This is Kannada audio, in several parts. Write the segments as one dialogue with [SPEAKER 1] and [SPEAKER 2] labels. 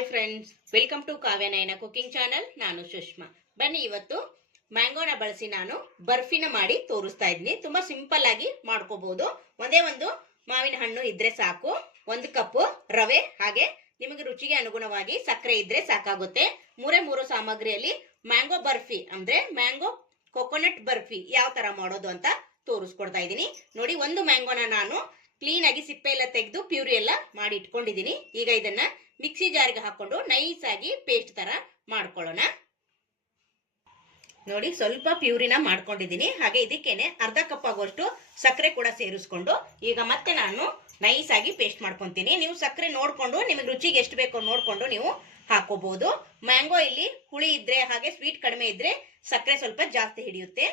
[SPEAKER 1] Hi friends welcome to Kavyanayana cooking channel ನಾನು ಸುಷ್ಮಾ. ಬನ್ನಿ ಇವತ್ತು ಮ್ಯಾಂಗೋನ ಬಳಸಿ ನಾನು ಬರ್ಫಿನ ಮಾಡಿ ತೋರಿಸ್ತಾ ಇದ್ದೀನಿ. ತುಂಬಾ ಸಿಂಪಲ್ ಆಗಿ ಮಾಡ್ಕೋಬಹುದು ಒಂದೇ ಒಂದು ಮಾವಿನ ಹಣ್ಣು ಇದ್ರೆ ಸಾಕು. ಒಂದು ಕಪ್ ರವೆ, ಹಾಗೆ ನಿಮಗೆ ರುಚಿಗೆ ಅನುಗುಣವಾಗಿ ಸಕ್ಕರೆ ಇದ್ರೆ ಸಾಕಾಗುತ್ತೆ. ಮೂರೇ ಮೂರು ಸಾಮಗ್ರಿಯಲ್ಲಿ ಮ್ಯಾಂಗೋ ಬರ್ಫಿ, ಅಂದ್ರೆ ಮ್ಯಾಂಗೋ ಕೊಕೊನಟ್ ಬರ್ಫಿ ಯಾವ ತರ ಮಾಡೋದು ಅಂತ ತೋರಿಸ್ಕೊಡ್ತಾ ಇದ್ದೀನಿ. ನೋಡಿ, ಒಂದು ಮ್ಯಾಂಗೋನ ನಾನು ಕ್ಲೀನ್ ಆಗಿ ಸಿಪ್ಪೆ ಎಲ್ಲ ತೆಗೆದು ಪ್ಯೂರಿ ಎಲ್ಲ ಮಾಡಿ ಇಟ್ಕೊಂಡಿದ್ದೀನಿ. ಈಗ ಇದನ್ನ ಮಿಕ್ಸಿ ಜಾರಿಗೆ ಹಾಕೊಂಡು ನೈಸ್ ಆಗಿ ಪೇಸ್ಟ್ ತರ ಮಾಡ್ಕೊಳ್ಳೋಣ. ನೋಡಿ, ಸ್ವಲ್ಪ ಪ್ಯೂರಿನ ಮಾಡ್ಕೊಂಡಿದ್ದೀನಿ. ಹಾಗೆ ಇದಕ್ಕೇನೆ ಅರ್ಧ ಕಪ್ ಆಗುವಷ್ಟು ಸಕ್ಕರೆ ಕೂಡ ಸೇರಿಸ್ಕೊಂಡು ಈಗ ಮತ್ತೆ ನಾನು ನೈಸ್ ಆಗಿ ಪೇಸ್ಟ್ ಮಾಡ್ಕೊಂತೀನಿ. ನೀವು ಸಕ್ಕರೆ ನೋಡ್ಕೊಂಡು ನಿಮಗೆ ರುಚಿಗೆ ಎಷ್ಟು ಬೇಕೋ ನೋಡ್ಕೊಂಡು ನೀವು ಹಾಕೋಬಹುದು ಮ್ಯಾಂಗೋ ಇಲ್ಲಿ ಹುಳಿ ಇದ್ರೆ ಹಾಗೆ ಸ್ವೀಟ್ ಕಡಿಮೆ ಇದ್ರೆ ಸಕ್ಕರೆ ಸ್ವಲ್ಪ ಜಾಸ್ತಿ ಹಿಡಿಯುತ್ತೆ.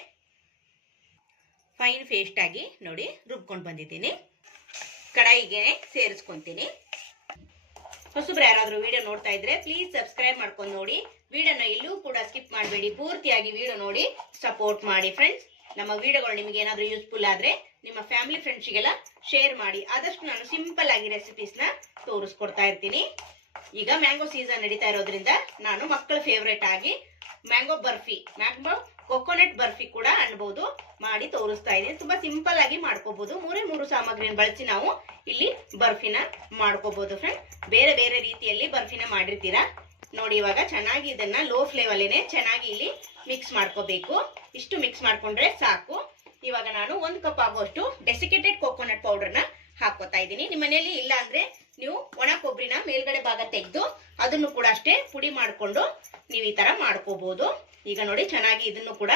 [SPEAKER 1] ಫೈನ್ ಪೇಸ್ಟ್ ಆಗಿ ನೋಡಿ, ರುಬ್ಕೊಂಡು ಬಂದಿದ್ದೀನಿ. ಕಡಾಯಿಗೆ ಸೇರಿಸ್ಕೊಂತೀನಿ. ಹೊಸಬ್ರ ಯಾರಾದರೂ ವಿಡಿಯೋ ನೋಡ್ತಾ ಇದ್ರೆ ಪ್ಲೀಸ್ ಸಬ್ಸ್ಕ್ರೈಬ್ ಮಾಡ್ಕೊಂಡು ನೋಡಿ. ವಿಡಿಯೋನ ಇಲ್ಲೂ ಕೂಡ ಸ್ಕಿಪ್ ಮಾಡಬೇಡಿ. ಪೂರ್ತಿಯಾಗಿ ವಿಡಿಯೋ ನೋಡಿ ಸಪೋರ್ಟ್ ಮಾಡಿ ಫ್ರೆಂಡ್ಸ್ ನಮ್ಮ ವಿಡಿಯೋಗಳು ನಿಮಗೆ ಏನಾದರೂ ಯೂಸ್ಫುಲ್ ಆದ್ರೆ ನಿಮ್ಮ ಫ್ಯಾಮಿಲಿ ಫ್ರೆಂಡ್ಸ್ಗೆಲ್ಲ ಶೇರ್ ಮಾಡಿ. ಆದಷ್ಟು ನಾನು ಸಿಂಪಲ್ ಆಗಿ ರೆಸಿಪೀಸ್ನ ತೋರಿಸ್ಕೊಡ್ತಾ ಇರ್ತೀನಿ. ಈಗ ಮ್ಯಾಂಗೋ ಸೀಸನ್ ನಡೀತಾ ಇರೋದ್ರಿಂದ ನಾನು ಮಕ್ಕಳ ಫೇವ್ರೇಟ್ ಆಗಿ mango barfi. Mango coconut barfi ಕೂಡ ಅನ್ಬಹುದು ಮಾಡಿ ತೋರಿಸ್ತಾ ಇದ್ದೀನಿ. ತುಂಬಾ ಸಿಂಪಲ್ ಆಗಿ ಮಾಡ್ಕೋಬಹುದು ಮೂರೇ ಮೂರು ಸಾಮಗ್ರಿನ ಬಳಸಿ ನಾವು ಇಲ್ಲಿ ಬರ್ಫಿನ ಮಾಡ್ಕೋಬಹುದು ಫ್ರೆಂಡ್ ಬೇರೆ ಬೇರೆ ರೀತಿಯಲ್ಲಿ ಬರ್ಫಿನ ಮಾಡಿರ್ತೀರಾ? ನೋಡಿ, ಇವಾಗ ಚೆನ್ನಾಗಿ ಇದನ್ನ ಲೋ ಫ್ಲೇವಲ್ಲೇನೆ ಚೆನ್ನಾಗಿ ಇಲ್ಲಿ ಮಿಕ್ಸ್ ಮಾಡ್ಕೋಬೇಕು. ಇಷ್ಟು ಮಿಕ್ಸ್ ಮಾಡ್ಕೊಂಡ್ರೆ ಸಾಕು. ಇವಾಗ ನಾನು ಒಂದು ಕಪ್ ಆಗುವಷ್ಟು ಡೆಸಿಕೇಟೆಡ್ ಕೋಕೋನಟ್ ಪೌಡರ್ನ ಹಾಕೋತಾ ಇದ್ದೀನಿ. ನಿಮ್ಮ ಮನೆಯಲ್ಲಿ ಇಲ್ಲ ಅಂದ್ರೆ ನೀವು ಒಣ ಕೊಬ್ಬರಿನ ಮೇಲ್ಗಡೆ ಭಾಗ ತೆಗೆದು ಅದನ್ನು ಕೂಡ ಅಷ್ಟೇ ಪುಡಿ ಮಾಡಿಕೊಂಡು ನೀವು ಈ ತರ ಮಾಡ್ಕೋಬಹುದು ಈಗ ನೋಡಿ ಚೆನ್ನಾಗಿ ಇದನ್ನು ಕೂಡ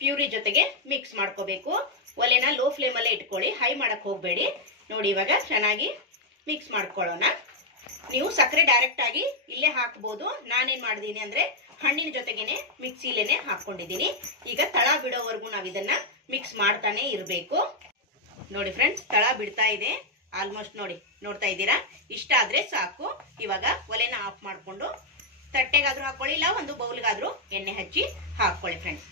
[SPEAKER 1] ಪ್ಯೂರಿ ಜೊತೆಗೆ ಮಿಕ್ಸ್ ಮಾಡ್ಕೋಬೇಕು. ಒಲೆನ ಲೋ ಫ್ಲೇಮಲ್ಲೇ ಇಟ್ಕೊಳ್ಳಿ. ಹೈ ಮಾಡಕ್ ಹೋಗಬೇಡಿ. ನೋಡಿ ಇವಾಗ ಚೆನ್ನಾಗಿ ಮಿಕ್ಸ್ ಮಾಡ್ಕೊಳ್ಳೋಣ. ನೀವು ಸಕ್ಕರೆ ಡೈರೆಕ್ಟ್ ಆಗಿ ಇಲ್ಲೇ ಹಾಕ್ಬೋದು. ನಾನೇನ್ ಮಾಡಿದೀನಿ ಅಂದ್ರೆ ಹಣ್ಣಿನ ಜೊತೆಗೇನೆ ಮಿಕ್ಸಿಲೇನೆ ಹಾಕೊಂಡಿದ್ದೀನಿ ಈಗ ತಳ ಬಿಡೋವರೆಗೂ ನಾವು ಇದನ್ನ ಮಿಕ್ಸ್ ಮಾಡ್ತಾನೆ ಇರಬೇಕು. ನೋಡಿ ಫ್ರೆಂಡ್ಸ್ ತಳ ಬಿಡ್ತಾ ಇದೆ. ಆಲ್ಮೋಸ್ಟ್ ನೋಡಿ, ನೋಡ್ತಾ ಇದ್ದೀರಾ? ಇಷ್ಟ ಆದ್ರೆ ಸಾಕು. ಇವಾಗ ಒಲೆನ ಆಫ್ ಮಾಡ್ಕೊಂಡು ತಟ್ಟೆಗಾದ್ರೂ ಹಾಕೊಳ್ಳಿ, ಇಲ್ಲ ಒಂದು ಬೌಲ್ಗಾದ್ರೂ ಎಣ್ಣೆ ಹಚ್ಚಿ ಹಾಕೊಳ್ಳಿ ಫ್ರೆಂಡ್ಸ್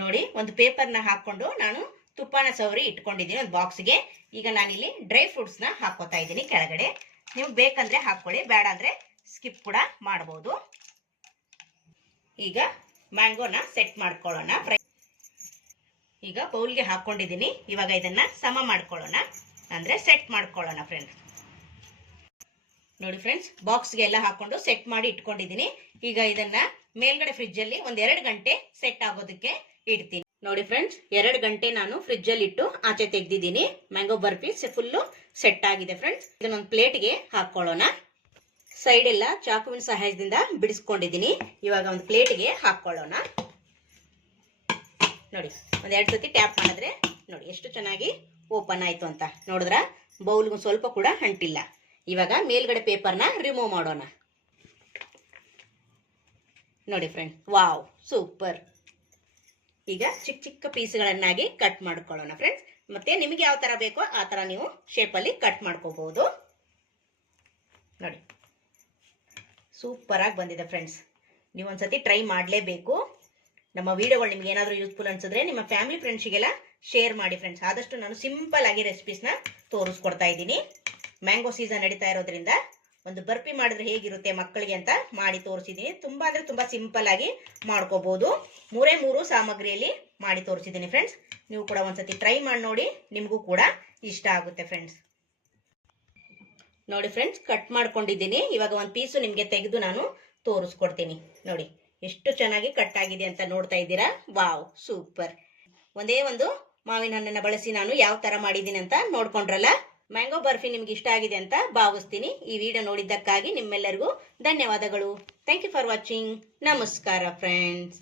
[SPEAKER 1] ನೋಡಿ, ಒಂದು ಪೇಪರ್ನ ಹಾಕೊಂಡು ನಾನು ತುಪ್ಪನ ಸವರಿ ಇಟ್ಕೊಂಡಿದ್ದೀನಿ ಒಂದು ಬಾಕ್ಸ್ಗೆ ಈಗ ನಾನಿಲ್ಲಿ ಡ್ರೈ ಫ್ರೂಟ್ಸ್ನ ಹಾಕೋತಾ ಇದ್ದೀನಿ ಕೆಳಗಡೆ. ನಿಮ್ಗೆ ಬೇಕಂದ್ರೆ ಹಾಕೊಳ್ಳಿ, ಬೇಡ ಅಂದ್ರೆ ಸ್ಕಿಪ್ ಕೂಡ ಮಾಡ್ಬೋದು. ಈಗ ಮ್ಯಾಂಗೋನ ಸೆಟ್ ಮಾಡ್ಕೊಳ್ಳೋಣ. ಫ್ರೈ ಈಗ ಬೌಲ್ಗೆ ಹಾಕೊಂಡಿದ್ದೀನಿ. ಇವಾಗ ಇದನ್ನ ಸಮ ಮಾಡ್ಕೊಳ್ಳೋಣ. ಅಂದ್ರೆ ಸೆಟ್ ಮಾಡ್ಕೊಳ್ಳೋಣ ಫ್ರೆಂಡ್ಸ್ ನೋಡಿ ಫ್ರೆಂಡ್ಸ್ ಬಾಕ್ಸ್ಗೆ ಎಲ್ಲ ಹಾಕೊಂಡು ಸೆಟ್ ಮಾಡಿ ಇಟ್ಕೊಂಡಿದ್ದೀನಿ. ಈಗ ಇದನ್ನ ಮೇಲ್ಗಡೆ ಫ್ರಿಜ್ ಅಲ್ಲಿ ಒಂದ್ ಎರಡು ಗಂಟೆ ಸೆಟ್ ಆಗೋದಕ್ಕೆ ಇಡ್ತೀನಿ. ನೋಡಿ ಫ್ರೆಂಡ್ಸ್ ಎರಡು ಗಂಟೆ ನಾನು ಫ್ರಿಜ್ ಅಲ್ಲಿ ಇಟ್ಟು ಆಚೆ ತೆಗ್ದಿದ್ದೀನಿ. ಮ್ಯಾಂಗೋ ಬರ್ಫಿ ಫುಲ್ಲು ಸೆಟ್ ಆಗಿದೆ ಫ್ರೆಂಡ್ಸ್ ಇದನ್ನೊಂದು ಪ್ಲೇಟ್ಗೆ ಹಾಕೊಳ್ಳೋಣ. ಸೈಡ್ ಎಲ್ಲ ಚಾಕುವಿನ ಸಹಾಯದಿಂದ ಬಿಡಿಸ್ಕೊಂಡಿದ್ದೀನಿ. ಇವಾಗ ಒಂದು ಪ್ಲೇಟ್ಗೆ ಹಾಕೊಳ್ಳೋಣ. ನೋಡಿ, ಒಂದ್ ಎರಡು ಸತಿ ಟ್ಯಾಪ್ ಮಾಡಿದ್ರೆ ನೋಡಿ ಎಷ್ಟು ಚೆನ್ನಾಗಿ ಓಪನ್ ಆಯ್ತು ಅಂತ. ನೋಡಿದ್ರ? ಬೌಲ್ಗೂ ಸ್ವಲ್ಪ ಕೂಡ ಅಂಟಿಲ್ಲ. ಇವಾಗ ಮೇಲ್ಗಡೆ ಪೇಪರ್ನ ರಿಮೂವ್ ಮಾಡೋಣ. ನೋಡಿ ಫ್ರೆಂಡ್ ವಾವ್ ಸೂಪರ್ ಈಗ ಚಿಕ್ಕ ಚಿಕ್ಕ ಪೀಸ್ಗಳನ್ನಾಗಿ ಕಟ್ ಮಾಡ್ಕೊಳ್ಳೋಣ ಫ್ರೆಂಡ್ಸ್ ಮತ್ತೆ ನಿಮಗೆ ಯಾವ ತರ ಬೇಕೋ ಆ ತರ ನೀವು ಶೇಪಲ್ಲಿ ಕಟ್ ಮಾಡ್ಕೋಬಹುದು. ನೋಡಿ ಸೂಪರಾಗಿ ಬಂದಿದೆ ಫ್ರೆಂಡ್ಸ್ ನೀವು ಒಂದ್ಸತಿ ಟ್ರೈ ಮಾಡಲೇಬೇಕು. ನಮ್ಮ ವಿಡಿಯೋಗಳು ನಿಮ್ಗೆ ಏನಾದರೂ ಯೂಸ್ಫುಲ್ ಅನ್ಸಿದ್ರೆ ನಿಮ್ಮ ಫ್ಯಾಮಿಲಿ ಫ್ರೆಂಡ್ಸಿಗೆಲ್ಲ ಶೇರ್ ಮಾಡಿ ಫ್ರೆಂಡ್ಸ್ ಆದಷ್ಟು ನಾನು ಸಿಂಪಲ್ ಆಗಿ ರೆಸಿಪೀಸ್ನ ತೋರಿಸ್ಕೊಡ್ತಾ ಇದ್ದೀನಿ. ಮ್ಯಾಂಗೋ ಸೀಸನ್ ನಡೀತಾ ಇರೋದ್ರಿಂದ ಒಂದು ಬರ್ಫಿ ಮಾಡಿದ್ರೆ ಹೇಗಿರುತ್ತೆ ಮಕ್ಕಳಿಗೆ ಅಂತ ಮಾಡಿ ತೋರಿಸಿದ್ದೀನಿ ತುಂಬಾ ಅಂದ್ರೆ ತುಂಬಾ ಸಿಂಪಲ್ ಆಗಿ ಮಾಡ್ಕೋಬಹುದು ಮೂರೇ ಮೂರು ಸಾಮಗ್ರಿಯಲ್ಲಿ ಮಾಡಿ ತೋರಿಸಿದ್ದೀನಿ ಫ್ರೆಂಡ್ಸ್ ನೀವು ಕೂಡ ಒಂದ್ಸತಿ ಟ್ರೈ ಮಾಡಿ ನೋಡಿ, ನಿಮಗೂ ಕೂಡ ಇಷ್ಟ ಆಗುತ್ತೆ ಫ್ರೆಂಡ್ಸ್ ನೋಡಿ ಫ್ರೆಂಡ್ಸ್ ಕಟ್ ಮಾಡ್ಕೊಂಡಿದ್ದೀನಿ. ಇವಾಗ ಒಂದು ಪೀಸು ನಿಮಗೆ ತೆಗೆದು ನಾನು ತೋರಿಸ್ಕೊಡ್ತೀನಿ. ನೋಡಿ, ಎಷ್ಟು ಚೆನ್ನಾಗಿ ಕಟ್ ಆಗಿದೆ ಅಂತ ನೋಡ್ತಾ ಇದ್ದೀರಾ? ವಾವ್ ಸೂಪರ್ ಒಂದೇ ಒಂದು ಮಾವಿನ ಹಣ್ಣನ್ನ ಬಳಸಿ ನಾನು ಯಾವ ತರ ಮಾಡಿದ್ದೀನಿ ಅಂತ ನೋಡ್ಕೊಂಡ್ರಲ್ಲ? ಮ್ಯಾಂಗೋ ಬರ್ಫಿ ನಿಮ್ಗೆ ಇಷ್ಟ ಆಗಿದೆ ಅಂತ ಭಾವಿಸ್ತೀನಿ. ಈ ವಿಡಿಯೋ ನೋಡಿದ್ದಕ್ಕಾಗಿ ನಿಮ್ಮೆಲ್ಲರಿಗೂ ಧನ್ಯವಾದಗಳು. ಥ್ಯಾಂಕ್ ಯು ಫಾರ್ ವಾಚಿಂಗ್ ನಮಸ್ಕಾರ ಫ್ರೆಂಡ್ಸ್